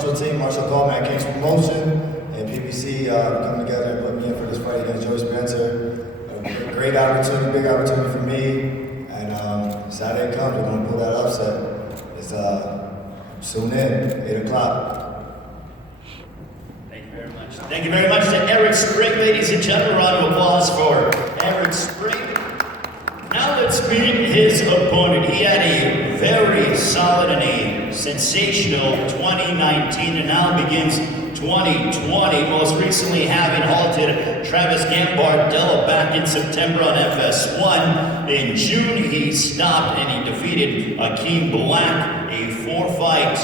Marshall team, Marshall Colbert, King's Promotion, and PBC coming together and putting me in for this fight against Joey Spencer. A great opportunity, big opportunity for me. And Saturday comes, we're going to pull that upset. It's soon in, 8 o'clock. Thank you very much. Thank you very much to Erik Spring, ladies and gentlemen. Round of applause for Erik Spring. Now let's meet his opponent. He had a very solid and a sensational 2019 and now begins 2020, most recently having halted Travis Gambardella back in September on FS1. In June, he stopped and he defeated Akeem Black, a 4-fight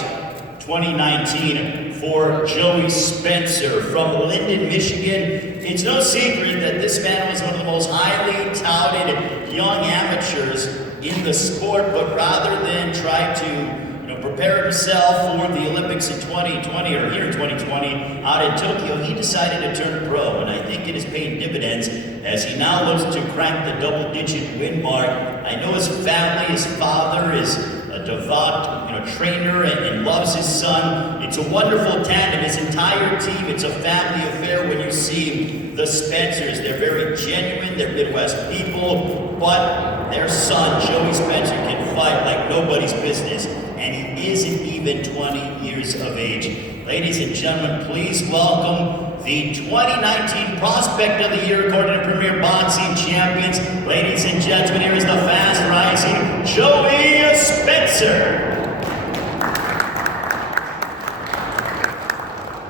2019 for Joey Spencer from Linden, Michigan. It's no secret that this man was one of the most highly touted young amateurs in the sport, but rather than try to prepare himself for the Olympics in 2020, or here in 2020, out in Tokyo, he decided to turn pro, and I think it is paying dividends as he now looks to crack the double-digit win mark. I know his family, his father is a devout trainer and loves his son. It's a wonderful tandem, his entire team. It's a family affair when you see the Spencers. They're very genuine, they're Midwest people, but their son, Joey Spencer, can fight like nobody's business, and he isn't even 20 years of age. Ladies and gentlemen, please welcome the 2019 Prospect of the Year according to Premier Boxing Champions. Ladies and gentlemen, here is the fast-rising Joey Spencer.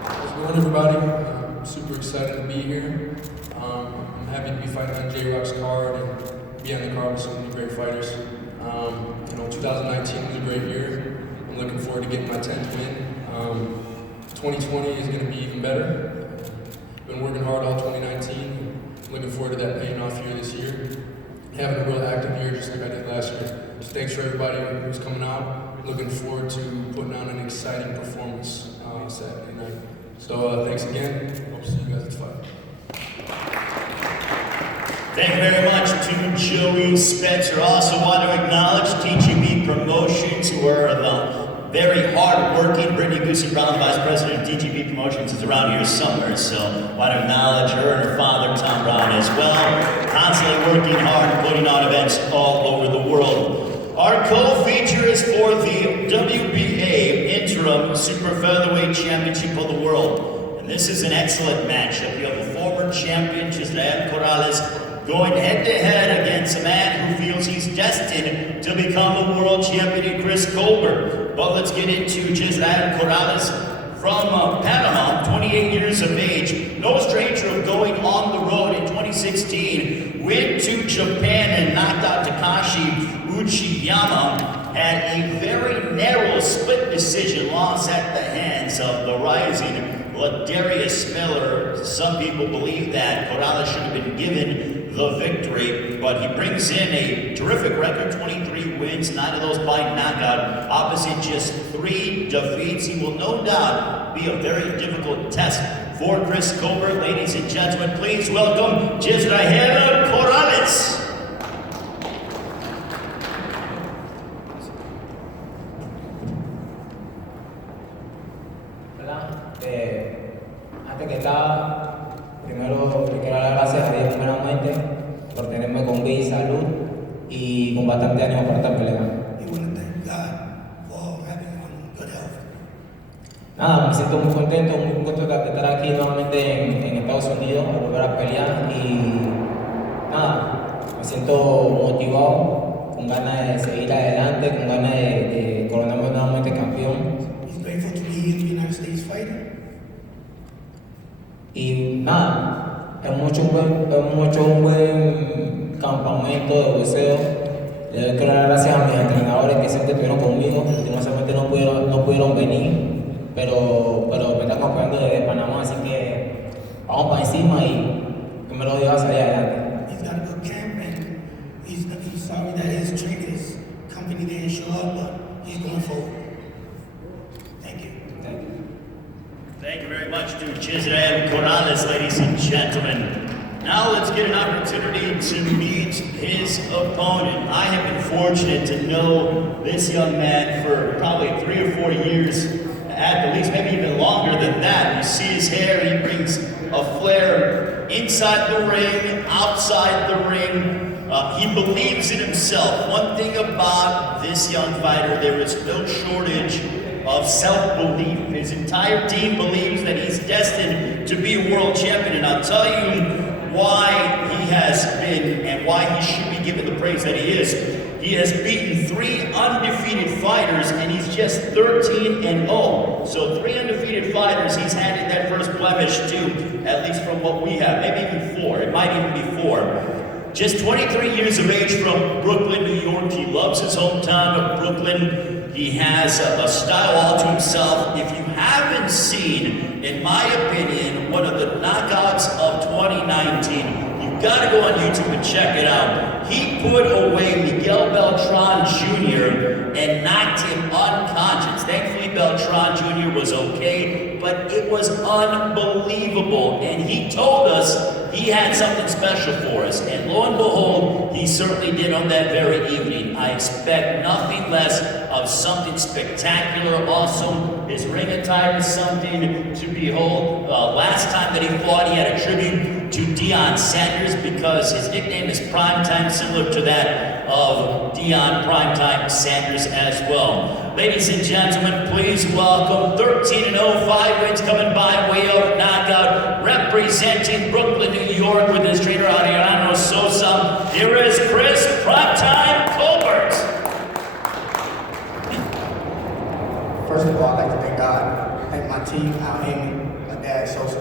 How's it going, everybody? I'm super excited to be here. I'm happy to be fighting on Jrock's card and be on the card with so many great fighters. 2019 was a great year. I'm looking forward to getting my 10th win. 2020 is going to be even better. Been working hard all 2019. Looking forward to that paying off year this year. Having a real active year just like I did last year. So thanks for everybody who's coming out. Looking forward to putting on an exciting performance Saturday night. So thanks again. Hope to see you guys at the fight. Thank you very much to Joey Spencer. Also want to acknowledge TGB Promotions, who are the very hard-working. Brittany Goosey Brown, the Vice President of TGB Promotions, is around here somewhere, so want to acknowledge her and her father, Tom Brown, as well. Constantly working hard, putting on events all over the world. Our co-feature is for the WBA Interim Super Featherweight Championship of the World. And this is an excellent matchup. You have a former champion, Jezreel Corrales, going head-to-head against a man who feels he's destined to become a world champion, Chris Colbert. But let's get into Jezreel Corrales from Panama, 28 years of age. No stranger of going on the road in 2016. Went to Japan and knocked out Takashi Uchiyama. Had a very narrow split decision loss at the hands of the rising Ladarius Miller. Some people believe that Corrales should have been given the victory, but he brings in a terrific record, 23 wins, 9 of those by knockout, opposite just 3 defeats. He will no doubt be a very difficult test for Chris Colbert. Ladies and gentlemen, please welcome Jezreel Corrales. Antes que nada, primero le quiero dar gracias a Dios primeramente por tenerme con vida y salud y con bastante ánimo para esta pelea. Nada, me siento muy contento de estar aquí nuevamente en Estados Unidos, a volver a pelear y nada, me siento motivado, con ganas de seguir adelante, con ganas de coronarme nuevamente campeón. Y nada, hemos hecho un buen campamento de boxeo. Le quiero dar gracias a mis entrenadores que siempre estuvieron conmigo, lastimosamente no pudieron venir, pero me están acompañando desde Panamá, así que vamos para encima y que me lo diga salir adelante. He's got a good camp and he's sorry that his trainers company didn't show up, but he's going forward. Thank you. Thank you. Thank you very much to Jezreel Corrales, ladies and gentlemen. Now let's get an opportunity to meet his opponent. I have been fortunate to know this young man for probably 3 or 4 years at the least, maybe even longer than that. You see his hair, he brings a flair inside the ring, outside the ring. He believes in himself. One thing about this young fighter, there is no shortage of self-belief. His entire team believes that he's destined to be a world champion, and I'll tell you why he has been and why he should be given the praise that he is. He has beaten 3 undefeated fighters, and he's just 13-0. So 3 undefeated fighters he's handed that first blemish to, at least from what we have. Maybe even 4. It might even be 4. Just 23 years of age, from Brooklyn, New York. He loves his hometown of Brooklyn. He has a style all to himself. If you haven't seen, in my opinion, one of the knockouts of 2019, you've got to go on YouTube and check it out. He put away Miguel Beltran Jr. and knocked him unconscious. Thankfully, Beltran Jr. was okay, but it was unbelievable. And he told us he had something special for us. And lo and behold, he certainly did on that very evening. I expect nothing less of something spectacular, awesome. His ring attire is something to behold. Last time that he fought, he had a tribute to Deion Sanders because his nickname is Primetime, similar to that of Deion Primetime Sanders as well. Ladies and gentlemen, please welcome 13-0, 5 wins coming by way of knockout, representing Brooklyn, New York, with his trainer Adriano Sosa. Here is Chris Primetime Colbert. First of all, I'd like to thank God, thank my team, Al Heyman, my dad, Sosa,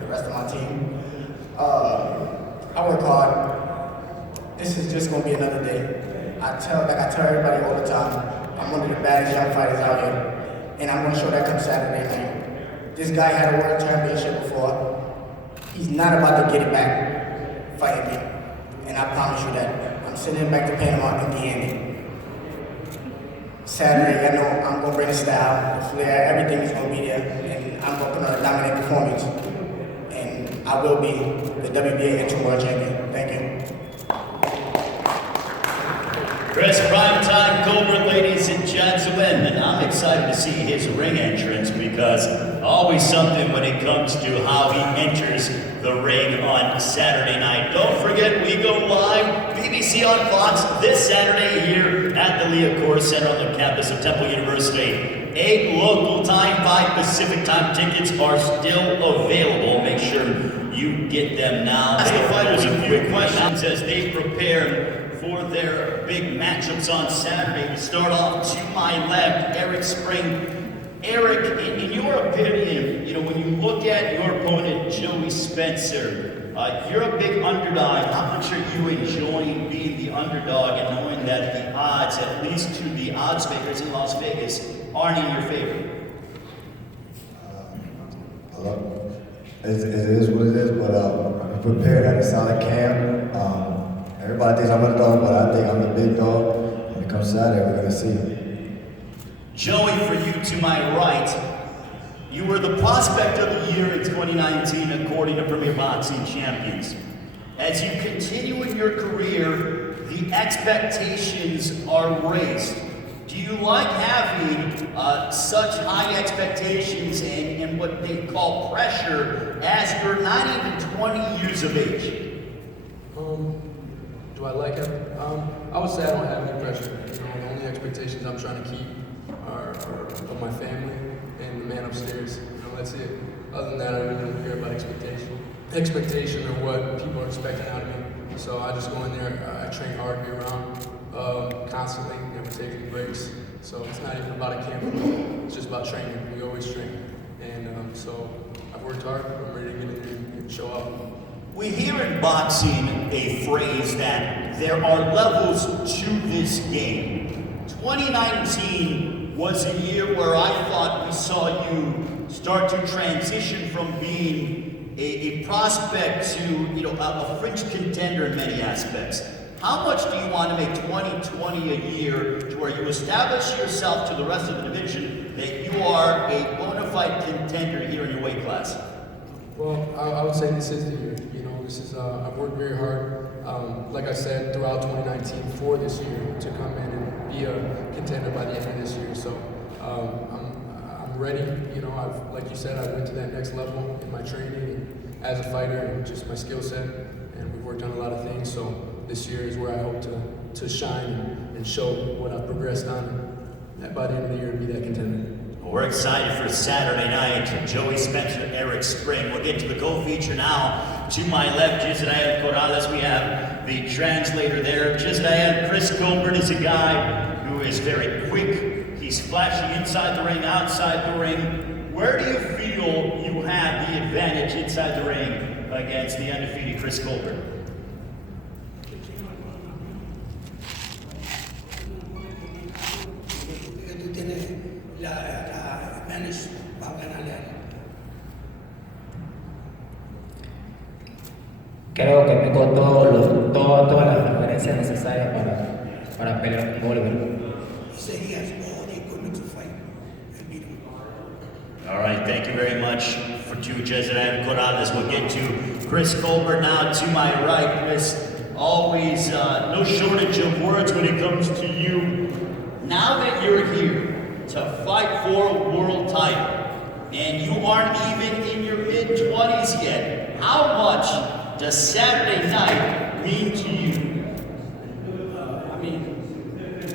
the rest of my team. I work hard. This is just gonna be another day. I tell everybody all the time, I'm one of the baddest young fighters out here, and I'm gonna show that come Saturday night. This guy had a world championship before. He's not about to get it back fighting me, and I promise you that. I'm sending him back to Panama empty-handed. Saturday, I know I'm gonna bring the style, the flair, everything is gonna be there, and I'm gonna put on a dominant performance. And I will be the WBA Interim World Champion. Thank you. Chris Primetime Colbert, ladies and gentlemen, and I'm excited to see his ring entrance because always something when it comes to how he enters the ring on Saturday night. Don't forget, we go live, BBC on Fox, this Saturday here at the Liacouras Center on the campus of Temple University. 8 local time, 5 Pacific time tickets are still available. Make sure you get them now. Ask the fighters a few questions as they prepare for their big matchups on Saturday. We start off to my left, Erik Spring. Erik, in your opinion, when you look at your opponent, Joey Spencer, you're a big underdog. How much are you enjoying being the underdog and knowing that the odds, at least to the odds makers in Las Vegas, aren't in your favor? It is what it is, but I'm prepared. I had a solid camp. Everybody thinks I'm a dog, but I think I'm the big dog. When it comes Saturday, we're going to see. Joey, for you to my right, you were the prospect of the year in 2019 according to Premier Boxing Champions. As you continue in your career, the expectations are raised. Do you like having such high expectations and what they call pressure as you're not even 20 years of age? Do I like it? I would say I don't have any pressure. The only expectations I'm trying to keep are of my family and the man upstairs. That's it. Other than that, I really don't care about expectation or what people are expecting out of me. So I just go in there, I train hard, be around constantly, never taking breaks. So it's not even about a camp. It's just about training. We always train. And so I've worked hard. I'm ready to get in there and show up. We hear in boxing a phrase that there are levels to this game. 2019 was a year where I thought we saw you start to transition from being a prospect to a fringe contender in many aspects. How much do you want to make 2020 a year to where you establish yourself to the rest of the division that you are a bona fide contender here in your weight class? Well, I would say this is the year. This is I've worked very hard. Like I said, throughout 2019 for this year to come in and be a contender by the end of this year. So I'm I'm ready. You know, like you said, I went to that next level in my training and as a fighter and just my skill set. And we've worked on a lot of things. So this year is where I hope to shine and show what I've progressed on. And by the end of the year, be that contender. We're excited for Saturday night. Joey Spencer, Erik Spring. We'll get to the co-feature now. To my left, Jezreel Corrales. We have the translator there. Jezreel, Chris Colbert is a guy who is very quick. He's flashy inside the ring, outside the ring. Where do you feel you have the advantage inside the ring against the undefeated Chris Colbert? Creo que tengo todas las referencias necesarias para pelear con Colbert. He said he has all the equipment to fight and beat him. All right, thank you very much to Jezreel Corrales. We'll get to Chris Colbert now to my right. Chris, always no shortage of words when it comes to you. Now that you're here to fight for a world title, and you aren't even in your mid-20s yet, how much does Saturday night mean to you?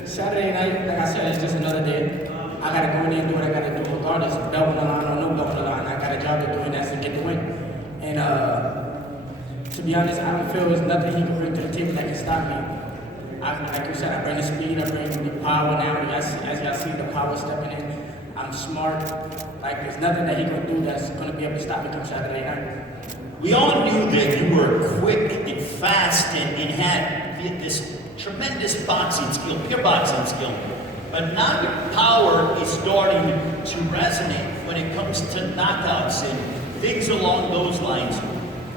Saturday night, like I said, is just another day. I gotta go in there and do what I gotta do regardless. Belt on the line or no belt on the line, I got a job to do, and that's to get the win. And to be honest, I don't feel there's nothing he can bring to the table that can stop me. Like you said, I bring the speed, I bring the power now. As y'all see, the power stepping in. I'm smart. Like there's nothing that he can do that's gonna be able to stop me come Saturday night. We all knew that you were quick and fast and had this tremendous boxing skill, pure boxing skill. But now your power is starting to resonate when it comes to knockouts and things along those lines.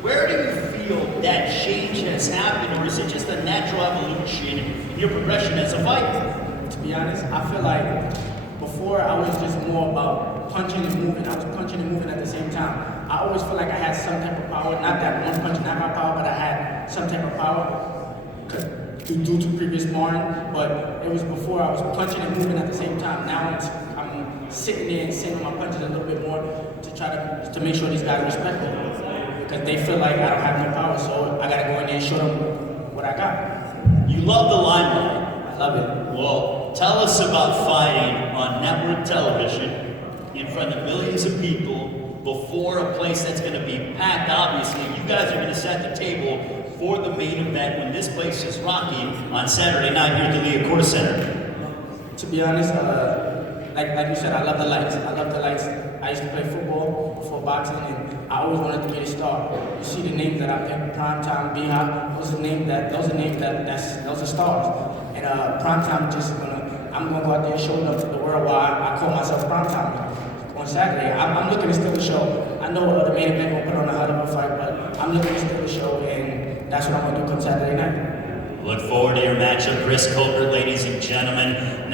Where do you feel that change has happened, or is it just a natural evolution in your progression as a fighter? To be honest, I feel like before I was just more about punching and moving. I was punching and moving at the same time. I always feel like I had some type of power, not that one punch knockout power, but I had some type of power due to previous sparring. But it was before I was punching and moving at the same time. Now I'm sitting there and saving my punches a little bit more to try to make sure these guys respect me, because they feel like I don't have no power. So I gotta go in there and show them what I got. You love the limelight. I love it. Well, tell us about fighting on network television in front of millions of people before a place that's going to be packed. Obviously, you guys are going to set the table for the main event when this place is rocking on Saturday night here at the Liacouras Center. To be honest, like you said, I love the lights. I love the lights. I used to play football before boxing, and I always wanted to get a star. You see the names that I picked: Primetime, B-Hop. Those are stars. And Primetime I'm gonna go out there and show up to the world why I call myself Primetime on Saturday. I'm looking to steal the show. I know the main event gonna put on a hell of a fight, but I'm looking to steal the show, and that's what I'm gonna do come Saturday night. Look forward to your matchup, Chris Colbert, ladies and gentlemen.